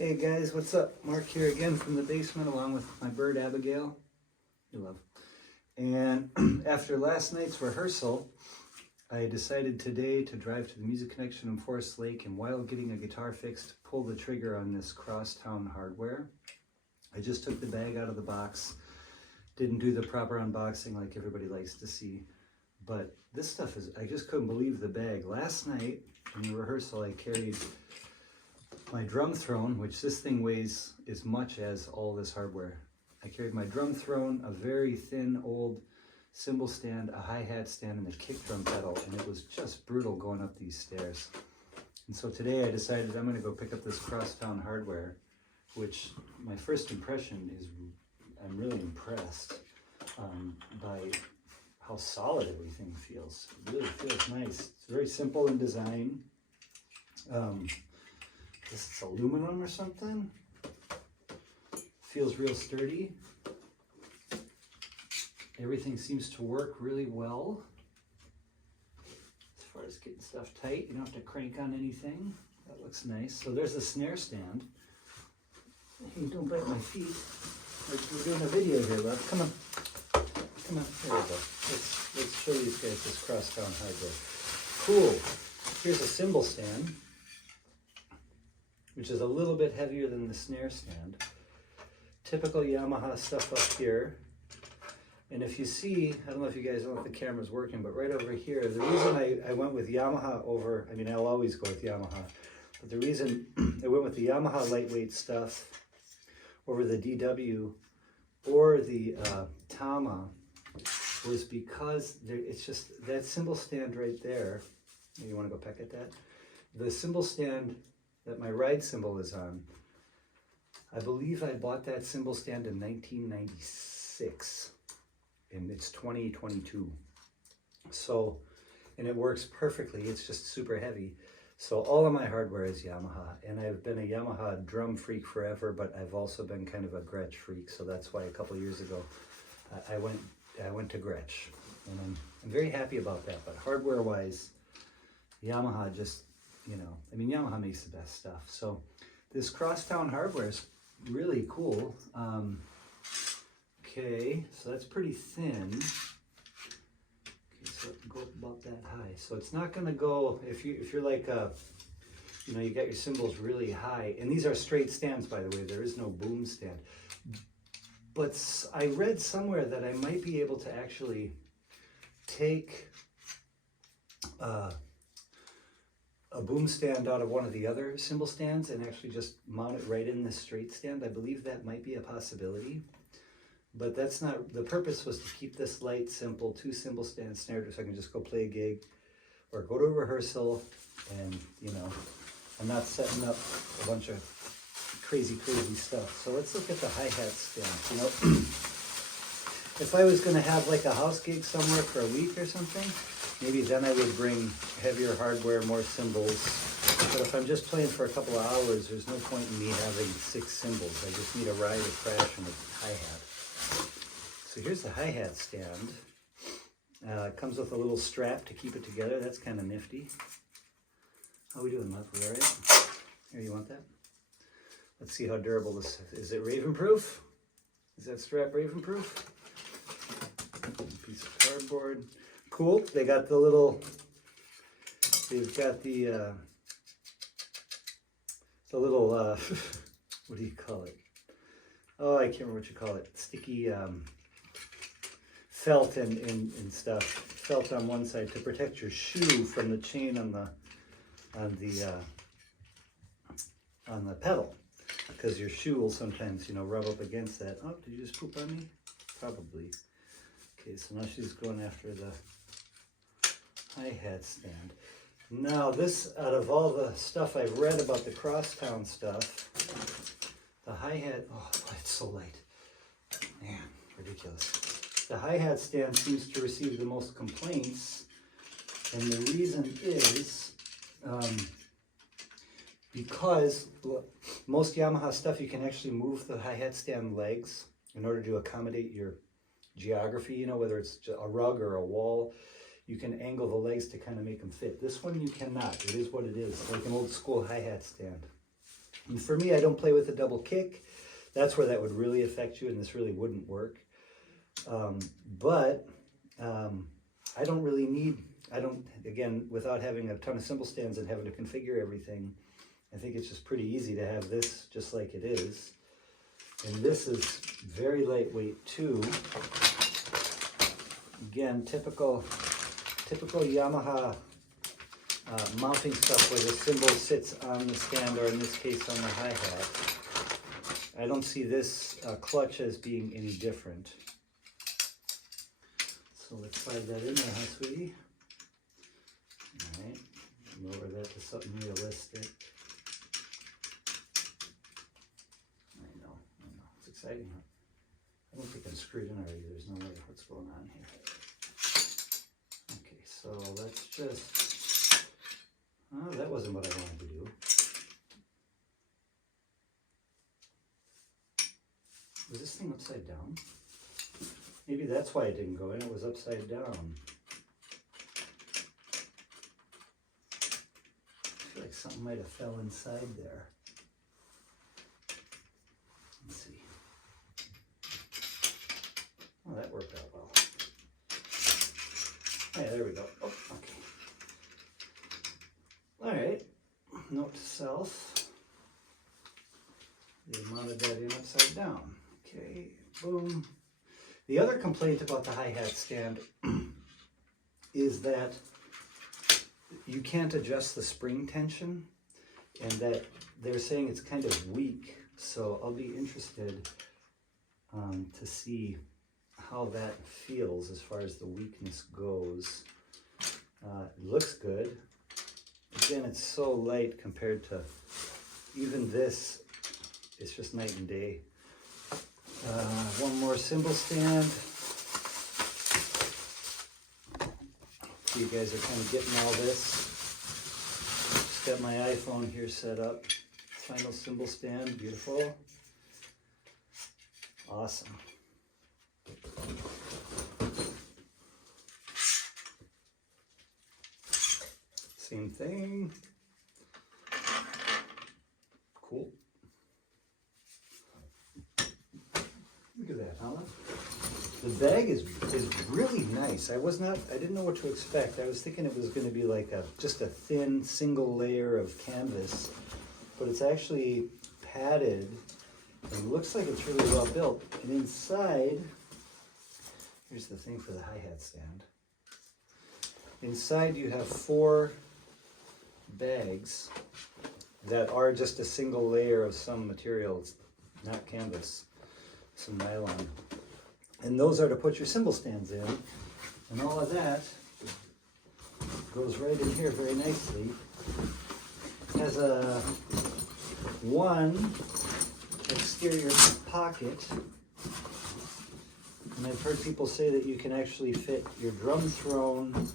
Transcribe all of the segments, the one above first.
Hey guys, what's up? Mark here again from the basement along with my bird Abigail, you love. And after last night's rehearsal, I decided today to drive to the Music Connection in Forest Lake, and while getting a guitar fixed, pull the trigger on this crosstown hardware. I just took the bag out of the box, didn't do the proper unboxing like everybody likes to see, but this stuff is, I just couldn't believe the bag. Last night in the rehearsal I carried my drum throne, which this thing weighs as much as all this hardware. I carried my drum throne, a very thin old cymbal stand, a hi-hat stand, and a kick drum pedal, and it was just brutal going up these stairs. And so today I decided I'm going to go pick up this crosstown hardware, which my first impression is I'm really impressed by how solid everything feels. It really feels nice. It's very simple in design. This is aluminum or something. Feels real sturdy. Everything seems to work really well. As far as getting stuff tight, you don't have to crank on anything. That looks nice. So there's a snare stand. Hey, don't bite my feet. We're doing a video here, love. Come on. Come on. There we go. Let's show these guys this crosstown hardware. Cool. Here's a cymbal stand, which is a little bit heavier than the snare stand. Typical Yamaha stuff up here. And if you see, I don't know if you guys know if the camera's working, but right over here, the reason I went with Yamaha over, I mean, I'll always go with Yamaha, but the reason I went with the Yamaha lightweight stuff over the DW or the Tama was because it's just that cymbal stand right there. You want to go peck at that? The cymbal stand that my ride cymbal is on, I believe I bought that cymbal stand in 1996, and it's 2022. So, and it works perfectly. It's just super heavy. So all of my hardware is Yamaha, and I've been a Yamaha drum freak forever, but I've also been kind of a Gretsch freak. So that's why a couple of years ago I went to Gretsch, and I'm very happy about that. But hardware-wise, Yamaha just, you know, I mean, Yamaha makes the best stuff. So this crosstown hardware is really cool. Okay, so that's pretty thin. Okay, so it can go about that high. So it's not going to go, if you're like, you know, you got your cymbals really high. And these are straight stands, by the way. There is no boom stand. But I read somewhere that I might be able to actually take a boom stand out of one of the other cymbal stands and actually just mount it right in this straight stand. I believe that might be a possibility, but that's not, the purpose was to keep this light, simple, 2 cymbal stands snared so I can just go play a gig or go to a rehearsal, and you know, I'm not setting up a bunch of crazy stuff. So let's look at the hi-hat stand. You know, if I was going to have like a house gig somewhere for a week or something, maybe then I would bring heavier hardware, more cymbals. But if I'm just playing for a couple of hours, there's no point in me having 6 cymbals. I just need a ride, a crash, and a hi-hat. So here's the hi-hat stand. It comes with a little strap to keep it together. That's kind of nifty. How we doing, love? We all right? Here, you want that? Let's see how durable this is. Is it raven-proof? Is that strap raven-proof? Piece of cardboard. Cool. They got the little, they've got the little, what do you call it? Oh, I can't remember what you call it. Sticky felt and stuff. Felt on one side to protect your shoe from the chain on the pedal, because your shoe will sometimes, you know, rub up against that. Oh, did you just poop on me? Probably. Okay, so now she's going after the hi-hat stand. Now this, out of all the stuff I've read about the crosstown stuff, the hi-hat, oh, it's so light. Man, ridiculous. The hi-hat stand seems to receive the most complaints, and the reason is because most Yamaha stuff, you can actually move the hi-hat stand legs in order to accommodate your geography, you know, whether it's a rug or a wall. You can angle the legs to kind of make them fit. This one you cannot. It is what it is, like an old school hi-hat stand. And for me, I don't play with a double kick. That's where that would really affect you, and this really wouldn't work. But I don't really need, again, without having a ton of cymbal stands and having to configure everything, I think it's just pretty easy to have this just like it is. And this is very lightweight too. Again, typical Yamaha mounting stuff where the cymbal sits on the stand, or in this case on the hi-hat. I don't see this clutch as being any different. So let's slide that in there, huh, sweetie? All right, lower that to something realistic. I know, it's exciting. I don't think I'm screwed in already. There's no way what's going on here. Okay, so let's just, oh, that wasn't what I wanted to do. Was this thing upside down? Maybe that's why it didn't go in. It was upside down. I feel like something might have fell inside there. Let's see. Oh, that worked out well. Yeah, there we go. Oh, okay. All right. Note to self. They mounted that in upside down. Okay, boom. The other complaint about the hi-hat stand is that you can't adjust the spring tension, and that they're saying it's kind of weak. So I'll be interested to see how that feels as far as the weakness goes. It looks good. Again, it's so light compared to even this. It's just night and day. One more cymbal stand. So you guys are kind of getting all this. Just got my iPhone here set up. Final cymbal stand, beautiful. Awesome. Same thing. Cool. Look at that, huh? The bag is really nice. I didn't know what to expect. I was thinking it was going to be like just a thin single layer of canvas, but it's actually padded and looks like it's really well built. And inside, here's the thing for the hi-hat stand. Inside you have 4 bags that are just a single layer of some material, not canvas, some nylon. And those are to put your cymbal stands in. And all of that goes right in here very nicely. It has one exterior pocket. And I've heard people say that you can actually fit your drum throne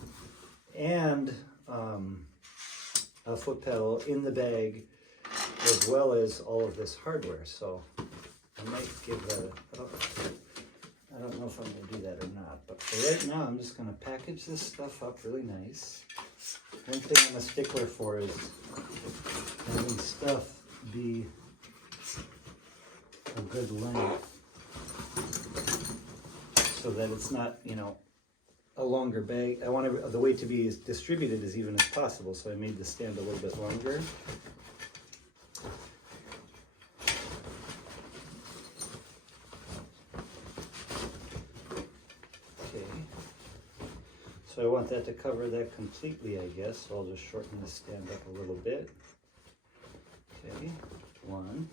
and a foot pedal in the bag, as well as all of this hardware. So I might give that I don't know if I'm going to do that or not, but for right now, I'm just going to package this stuff up really nice. One thing I'm a stickler for is having stuff be a good length so that it's not, a longer bag. I want the weight to be as distributed as even as possible, so I made the stand a little bit longer. So I want that to cover that completely, I guess. So I'll just shorten the stand up a little bit. Okay, 1.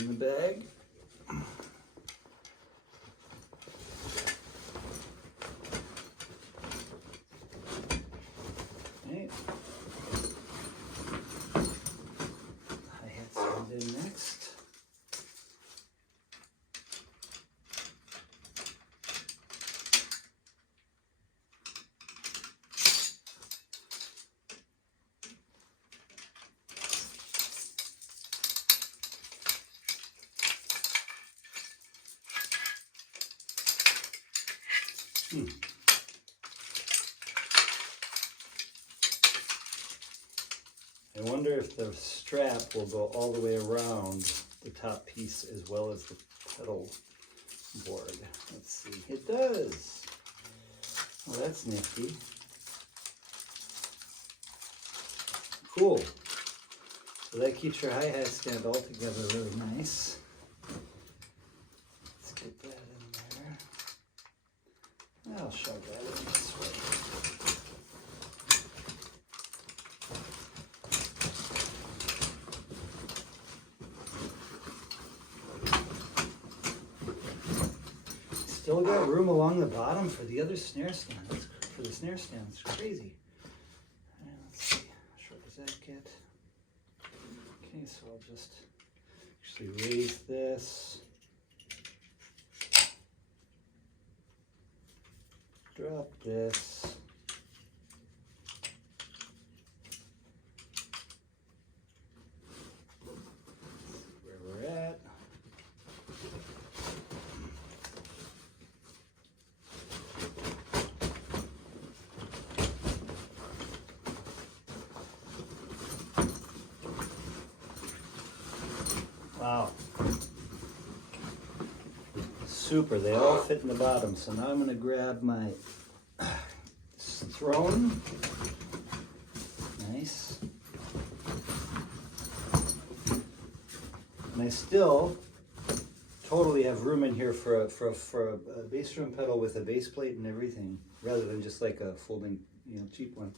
In the bag. Okay. Hi-hat stand in next. I wonder if the strap will go all the way around the top piece as well as the pedal board. Let's see. It does. Well, that's nifty. Cool. So that keeps your hi-hat stand all together really nice. Let's get that in there. I'll shove that in this way. Still got room along the bottom for the other snare stand. For the snare stand, it's crazy. Right, let's see, how short does that get? Okay, so I'll just actually raise this. Drop this. Where we're at. Wow. Super, they all fit in the bottom. So now I'm going to grab my throne. Nice. And I still totally have room in here for a bass drum pedal with a bass plate and everything, rather than just like a folding, cheap one.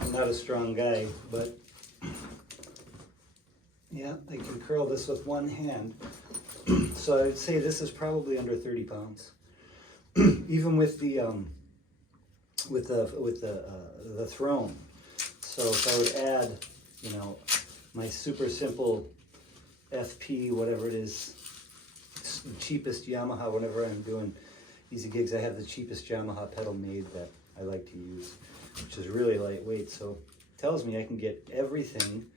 I'm not a strong guy, but yeah, I can curl this with one hand. So I'd say this is probably under 30 pounds, even with the throne. So if I would add, my super simple FP, whatever it is, cheapest Yamaha, whenever I'm doing easy gigs, I have the cheapest Yamaha pedal made that I like to use, which is really lightweight. So it tells me I can get everything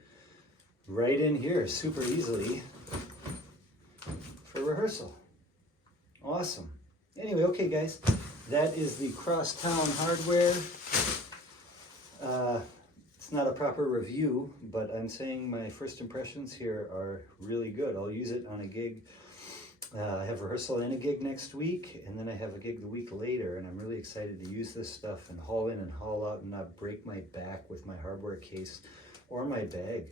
right in here super easily for rehearsal. Awesome. Anyway, okay guys, that is the Crosstown hardware. It's not a proper review, but I'm saying my first impressions here are really good. I'll use it on a gig. I have rehearsal and a gig next week, and then I have a gig the week later, and I'm really excited to use this stuff and haul in and haul out and not break my back with my hardware case or my bag.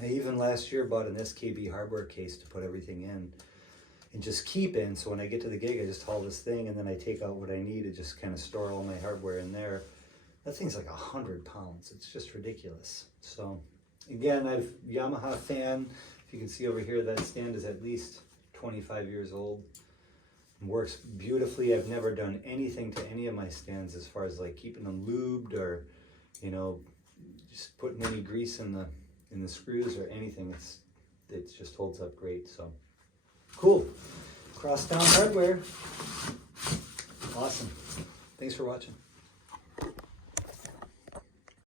I even last year bought an SKB hardware case to put everything in and just keep in, so when I get to the gig I just haul this thing and then I take out what I need to just kind of store all my hardware in there. That thing's like 100 pounds. It's just ridiculous. So again, I'm a Yamaha fan. If you can see over here, that stand is at least 25 years old. It works beautifully. I've never done anything to any of my stands as far as like keeping them lubed or, just putting any grease in the screws or anything. It just holds up great. So cool. Crosstown hardware. Awesome. Thanks for watching.